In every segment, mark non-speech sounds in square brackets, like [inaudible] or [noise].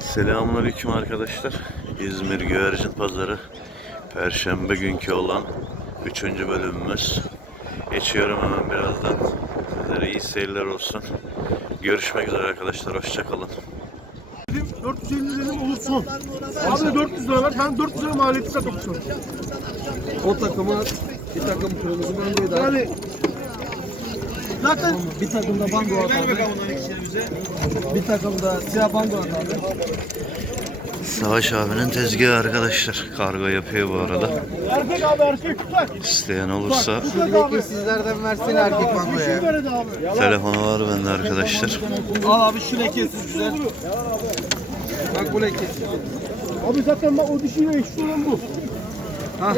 Selamünaleyküm arkadaşlar. İzmir Güvercin Pazarı Perşembe günkü olan 3. bölümümüz. Geçiyorum hemen birazdan. Sizlere iyi seyirler olsun. Görüşmek üzere arkadaşlar. Hoşçakalın. Dedim 450 dedim olur son. Abi 400 lira ver. Ben 400 lira maliyeti sonra. O takıma bir takım kırmızı bandoyu da Yani zaten bir takım da bando atardı. Bir takım da siyah bando atardı. Savaş abinin tezgahı arkadaşlar. Kargo yapıyor bu arada. erkek abi erkek tutar. İsteyen olursa Tutar abi. sizlerden versin erkek abi. telefonu var bende arkadaşlar. Al abi şu lekesiz güzel. Bak bu lekesiz. Abi zaten bak o dişiyle eşit olan bu. Ha.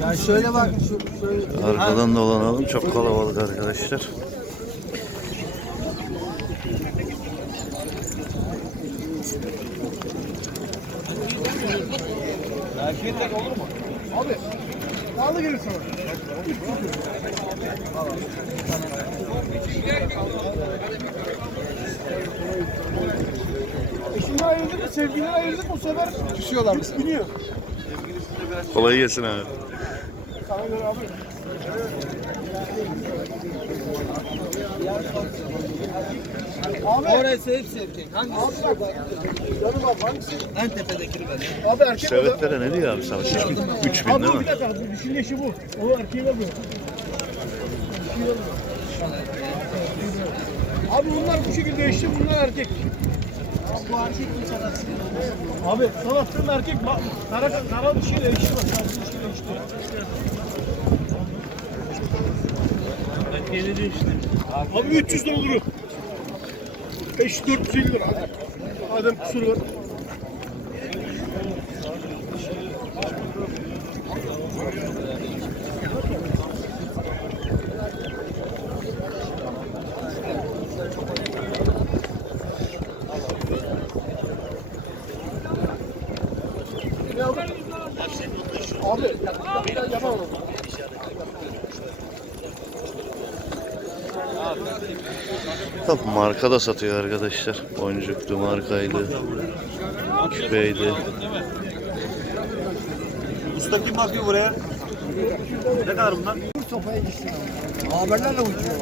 Ya şöyle bak şu şöyle. Arkadan dolanalım. Çok kalabalık arkadaşlar. Abi. Pahalı gelir sana. Eşimle ayırdık mı, sevgiliyle ayırdık mı bu sefer Düşüyorlar mı? biniyor. Kolay gelsin abi. Sana göre abi. Abi, Orası hepsi erkek. Hangisi? abi bak. Canım abi hangisi? En tepedekini ben. Abi erkek o da. Ne diyor abi Savaş? 3000 3000 Abi değil bir mi? dakika, bu düşünce yaşı bu. O erkeği alıyor. Abi bunlar bu şekilde eşit, bunlar erkek. Bu erkek mi sanatsın? Abi sanatsın erkek, kara, kara dişiyle eşit var, kara dişiyle eşit var. Abi 300 lira olur. 5 450 lira. Adem kusur var. Abi, yaman olur. Tabii marka da satıyor arkadaşlar. Boncuklu markaydı. Küpeydi. Usta kim bakıyor buraya? Ne kadar bunlar? Haberlerle uçuyor.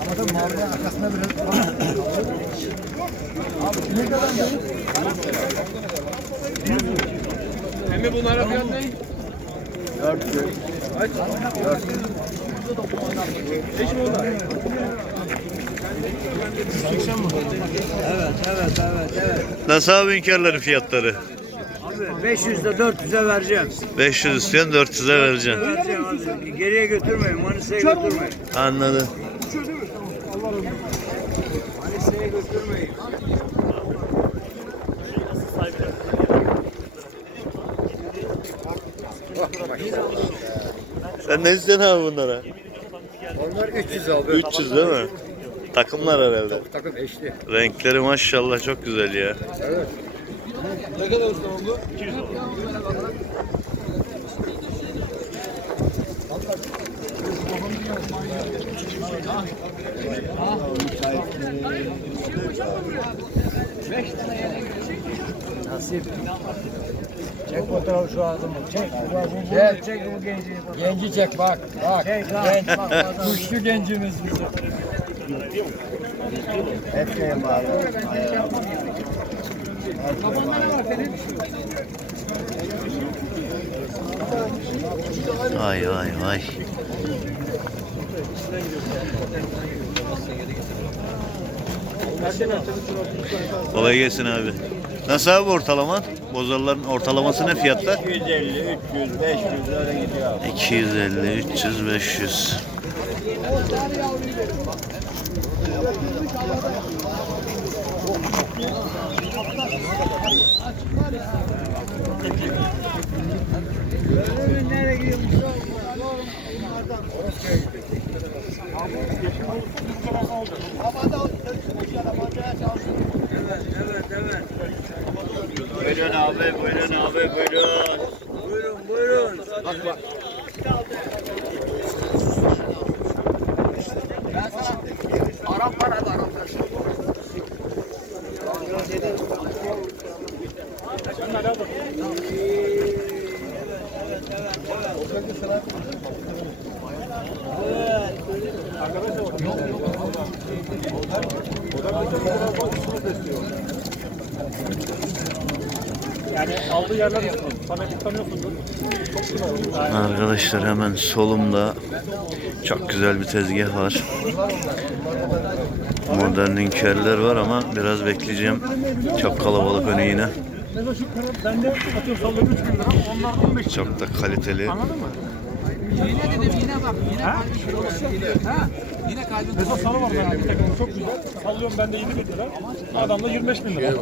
Ama tabii mavilerin arkasında biraz Abi [clears throat] ne kadar değil? Emmi bunlara fiyat ne? Evet, evet, evet, evet. Nasıl abi hünkârların fiyatları? Abi 500'de 400'e vereceğim. 500 isteyen 400'e vereceksin. Vereceğim abi. Geriye götürmeyin, Manisa'ya götürmeyin. Anladım. Sen ne istiyorsun abi bunlara? Onlar 300 abi. 300 değil mi? Takımlar herhalde. Takım eşli. Renkleri maşallah çok güzel ya. Ne kadar usta oldu? Nasip. Çek fotoğrafı şu adamı. Çek. Çek, çek bu genci. Genci çek bak. Bak. Genç bak. Güçlü gencimiz bizim. Hep kıyım abi. Vay vay vay. Kolay gelsin abi. Nasıl abi ortalaman? Bozarların ortalaması ne fiyatlar? 250, 300, 500 öyle gidiyor abi. 250, 300, 500. Nereye gidiyormuş? Evet, evet. Buyurun abi, buyurun abi, buyurun. Buyurun, buyurun. Bak bak. Ben sana Yani aldığı yerler. Arkadaşlar hemen solumda çok güzel bir tezgah var. Modern hünkârlar var ama biraz bekleyeceğim. Çok kalabalık önü yine. Mesela şu kanat bende atıyorum sallıyorum 3 bin lira. Onlar 15 bin lira. Çok da kaliteli. Yine dedim yine bak yine kalbim Ha? Yine kalbim Mesela sarı var bende bir takım çok güzel. Sallıyorum bende 7 bin lira. Adamda 25 bin lira.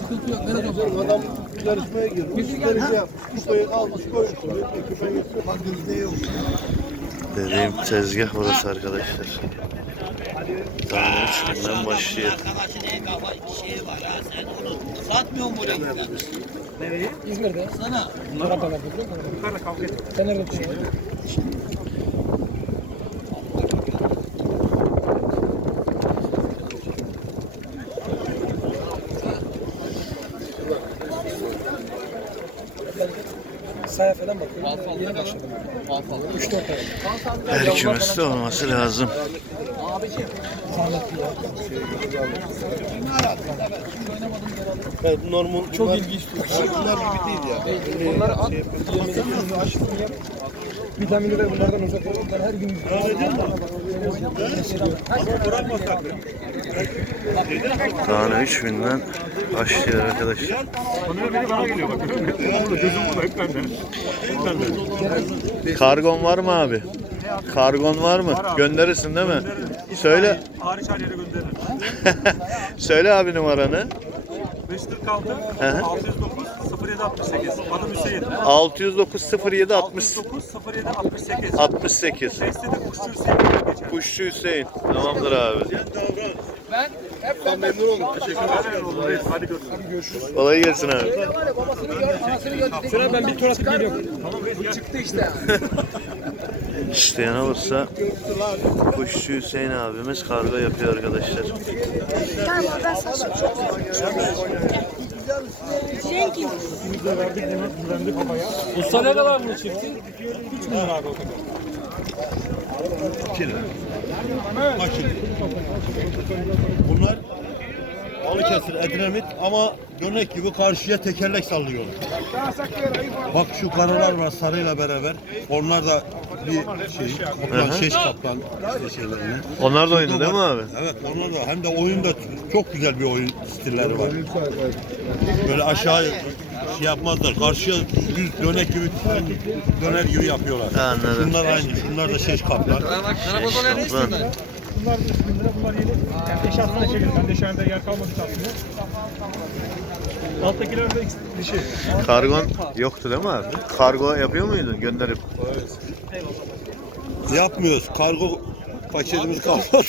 sıkıntı yok. Olur? Adam yarışmaya girmiş. Yarışma yapmış. Kupayı almış koymuş. Yok. Dediğim tezgah burası arkadaşlar. Tane 3 binden başlıyor. Arkadaşın en kafa şeyi var ha sen onu satmıyor mu buraya? İzmir'de. Sana. Yok mu? Yukarıda kavga ettim. Sen nerede? Falan bakıyorum. Yeni başladım. 3-4 ay. Her kümeste olması lazım. Evet, normal. Çok ilginç. Bunlar gibi değil ya. Bunları at. Vitaminleri de bunlardan uzak olun. Her gün Tane 3 binden başlıyor arkadaşlar. Konuya beni bana geliyor bak. Gözüm burada hep. Kargon var mı abi? Kargon var mı? Gönderirsin değil mi? Söyle. Hariç her yere gönderirim. [laughs] Söyle abi numaranı. 546 hı. 609 0768. Adım Hüseyin. 609 07 60 609 07 68. 68. Testi de kuşçu Hüseyin geçer. Kuşçu Hüseyin. Tamamdır abi. ben hep ben Memnun oldum. Teşekkür ederim. Hadi görüşürüz. Kolay gelsin abi. var ya babasını gör, anasını gör. Sıra ben bir tur atıp geliyorum. Çıktı işte. İsteyen olursa Kuşçu Hüseyin abimiz kargo yapıyor arkadaşlar. Usta ne kadar bunu çifti? 3 bin lira abi o kadar. Bak şimdi. Bunlar Balıkesir, Edremit ama dönek gibi karşıya tekerlek sallıyorlar. Bak şu karalar var sarıyla beraber. Onlar da bir şey, kaplan, şeş kaplan işte şeylerini. Onlar da oyunu değil mi abi? Evet onlar da hem de oyunda çok güzel bir oyun stilleri var. Böyle aşağı şey yapmazlar. Karşıya düz dönek gibi döner gibi yapıyorlar. Anladım. Şunlar aynı. Şunlar da şeş kaplan. Kaplan. Bunlar da 3 bin lira. Bunlar yeni. Yani eşyasına çekelim. Ben de eşyanda yer kalmadı aslında. Alttakiler de dişi. Kargon yoktu değil mi abi? Kargo yapıyor muydun gönderip? Yapmıyoruz. Kargo paketimiz kalmadı. [laughs]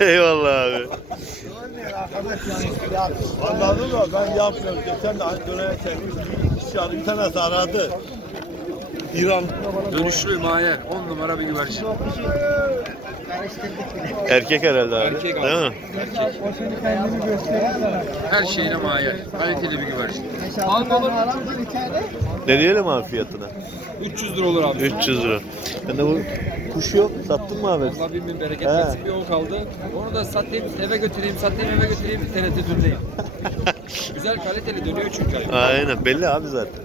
Eyvallah abi. Anladın mı? Ben yapmıyorum. Geçen de döner çekmiş. Bir tanesi aradı. İran Dönüşlü mayer. 10 numara bir güvercin. Erkek herhalde abi. Erkek abi. Değil mi? Her şeyine mayer. Kaliteli bir güvercin. Al olur. Ne diyelim abi fiyatına? 300 lira olur abi. 300 lira. Ben de bu kuş yok. Sattın mı abi? Allah bin bin bereket He. versin bir o kaldı. Onu da satayım eve götüreyim, satayım eve götüreyim TRT dündeyim. [laughs] Güzel kaliteli dönüyor çünkü. Aynen belli abi zaten.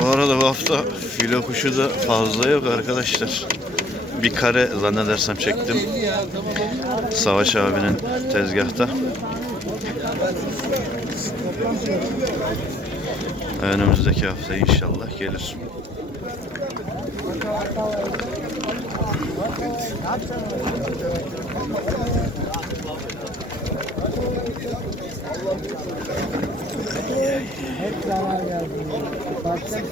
Bu arada bu hafta filo kuşu da fazla yok arkadaşlar. Bir kare zannedersem çektim. Savaş abinin tezgahta. Önümüzdeki hafta inşallah gelir. Hep zarar verdi. Bakacak.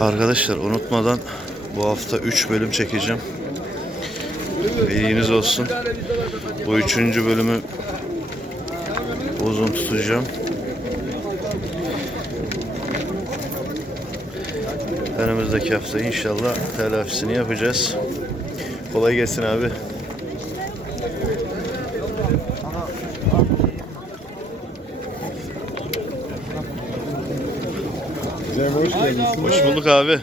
Arkadaşlar unutmadan bu hafta 3 bölüm çekeceğim. Bilginiz olsun. Bu üçüncü bölümü uzun tutacağım. Önümüzdeki hafta inşallah telafisini yapacağız. Kolay gelsin abi. Hoş bulduk abi.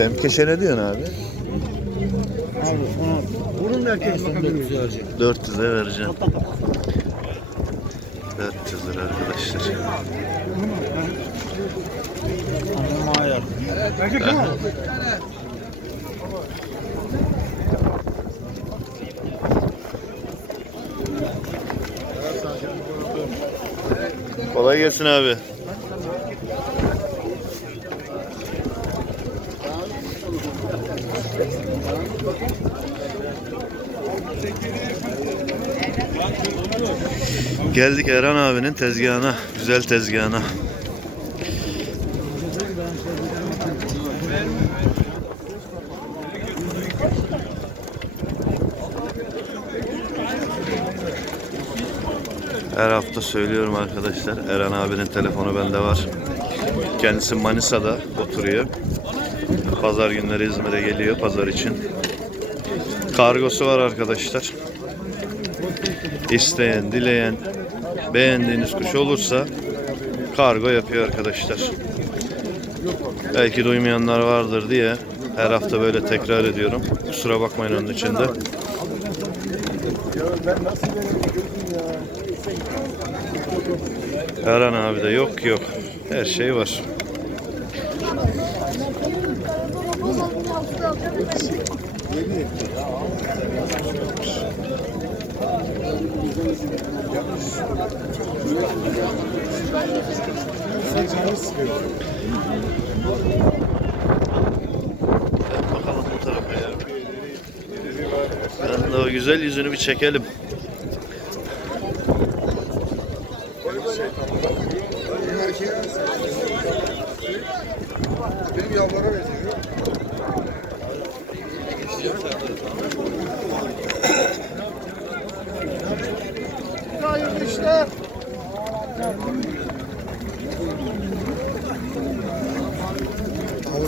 Demkeşe ne diyorsun abi? Bunun da erkek bakabilir 400'e vereceğim. 400 lira arkadaşlar. Erkek değil mi? Kolay gelsin abi. Geldik Erhan abinin tezgahına, güzel tezgahına. Her hafta söylüyorum arkadaşlar. Erhan abinin telefonu bende var. Kendisi Manisa'da oturuyor. Pazar günleri İzmir'e geliyor pazar için. Kargosu var arkadaşlar. İsteyen, dileyen, beğendiğiniz kuş olursa kargo yapıyor arkadaşlar. Belki duymayanlar vardır diye her hafta böyle tekrar ediyorum. Kusura bakmayın onun için de. Erhan abi de yok yok. Her şey var. Bakalım bu tarafa ya. Ben de o güzel yüzünü bir çekelim.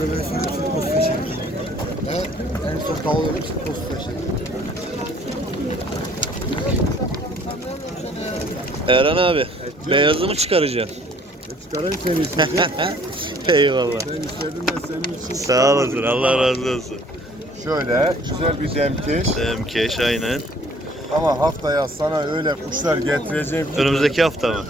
Ben sana çok postu taşıdım. Ben en son tavırı çok postu taşıdım. Erhan abi, beyazı mı çıkaracaksın? Çıkarayım seni istedim. [laughs] Eyvallah. ben istedim de senin için. Sağ olasın, Allah razı olsun. Şöyle güzel bir demkeş Demkeş aynen. ama haftaya sana öyle kuşlar getireceğim ki Önümüzdeki hafta mı?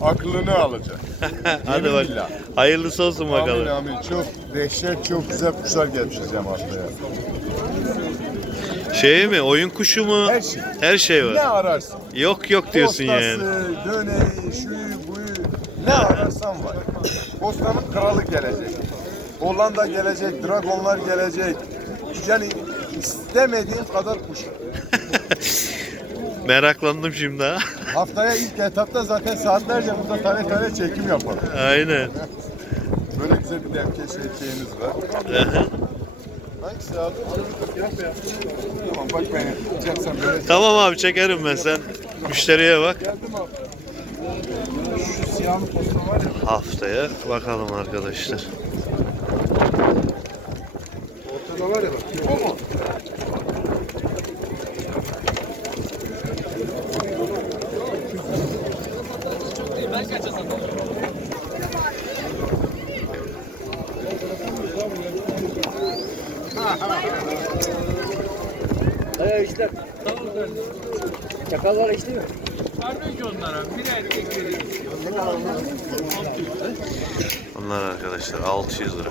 aklını alacak. [laughs] Hadi bak. billah. Hayırlısı olsun Amin bakalım. amin. Çok dehşet çok güzel kuşlar getireceğim haftaya. Şey mi, oyun kuşu mu? Her şey. Her şey Ne var. ararsın? Yok yok diyorsun Postası, yani. döneği, şuyu, buyu ne ararsan var. Postanın kralı gelecek. Hollanda gelecek, dragonlar gelecek. Yani istemediğin kadar kuş. [laughs] Meraklandım şimdi ha. Haftaya ilk etapta zaten saatlerce burada tane tane çekim yapalım. Aynen. Böyle güzel bir demke şey, şeyimiz var. Hangisi abi? Tamam bak beni. Gideceksen böyle tamam abi çekerim ben sen. Müşteriye bak. geldim abi. Şu siyahlı posta var ya. Haftaya bakalım arkadaşlar. Ortada var ya bak. O mu? Çakallar işte mi? Bunlar arkadaşlar 600 lira.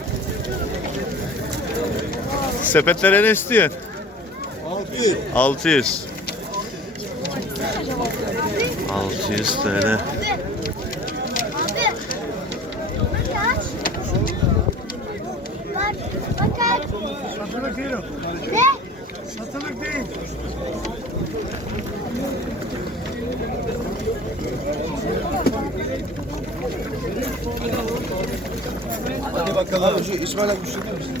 Sepetlere ne istiyorsun? 600. 600. 600 TL. Abi. Satılık değil. Ne? Satılık değil. Hadi bakalım. Abi şu İsmail'e güçlü değil misin?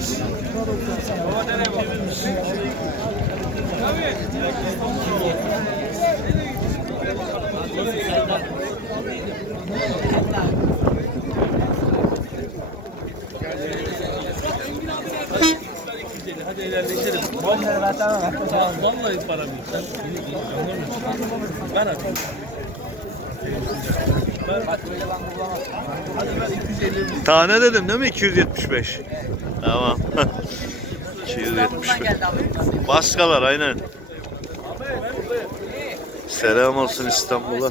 Baba nereye bak? Tabii. Hadi ilerleyelim. Vallahi param. Sen Ben atayım. Tane dedim değil mi? 275. Tamam. [laughs] 275. Baskalar aynen. Selam olsun İstanbul'a.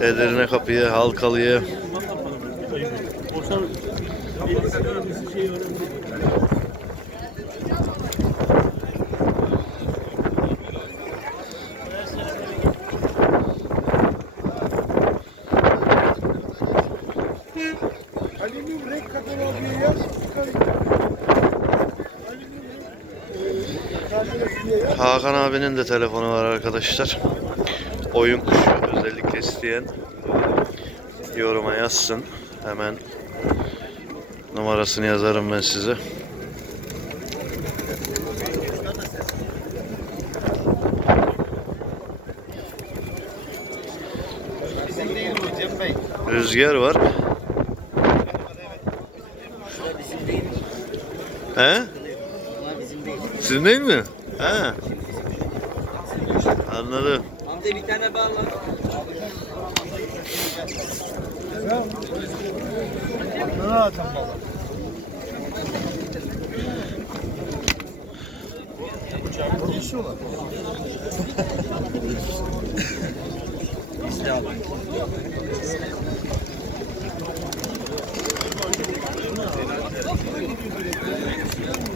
Edirne kapıya, Halkalı'ya. Hakan abinin de telefonu var arkadaşlar. Oyun kuşu özellikle isteyen yoruma yazsın. Hemen numarasını yazarım ben size. Rüzgar var. He? Değil mi? He. Anladım. Amca bir tane bağla.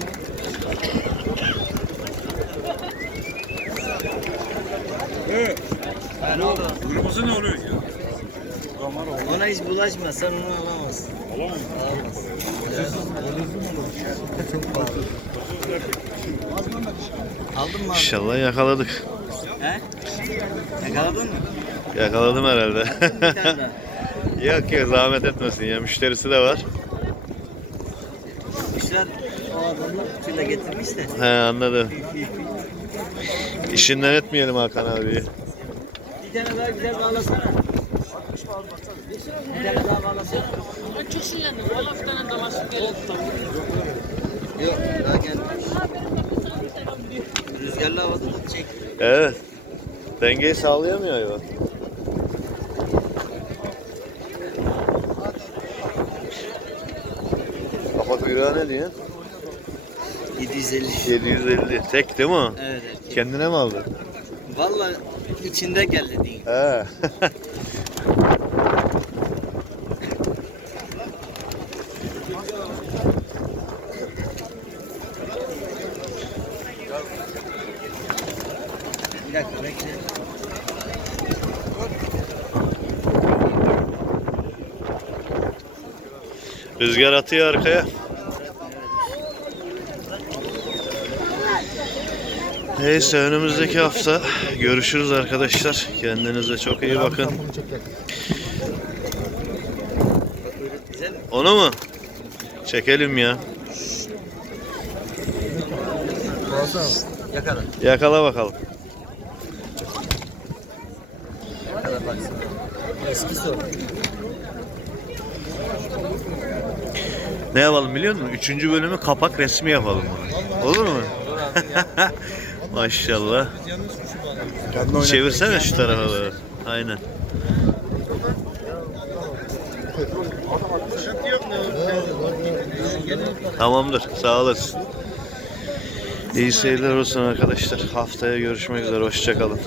[laughs] Ne atın baba? Ona hiç bulaşma sen onu alamazsın. Aldın mı abi? İnşallah yakaladık. He? Yakaladın mı? Yakaladım herhalde. [laughs] Yok yok zahmet etmesin ya müşterisi de var. Kuşlar o adamlar getirmiş de. He anladım. İşinden etmeyelim Hakan abi. Bir tane daha güzel bağlasana. Bir tane daha bağlasana. Yok daha gelmemiş. Rüzgarlı havada da çek. Evet. Dengeyi sağlayamıyor hayvan. Kuyruğa ne diyorsun? 750. 750. Tek değil mi o? Evet. evet. Kendine mi aldın? Vallahi içinde geldi değil. He. Bir dakika bekle. Rüzgar atıyor arkaya. Neyse önümüzdeki hafta görüşürüz arkadaşlar. Kendinize çok iyi bakın. Onu mu? Çekelim ya. Yakala. Yakala bakalım. Eski soru. Ne yapalım biliyor musun? Üçüncü bölümü kapak resmi yapalım bunu. Olur mu? [laughs] Maşallah. Çevirsene şu tarafa doğru. Aynen. Tamamdır. Sağ olasın. İyi seyirler olsun arkadaşlar. Haftaya görüşmek üzere. Hoşçakalın.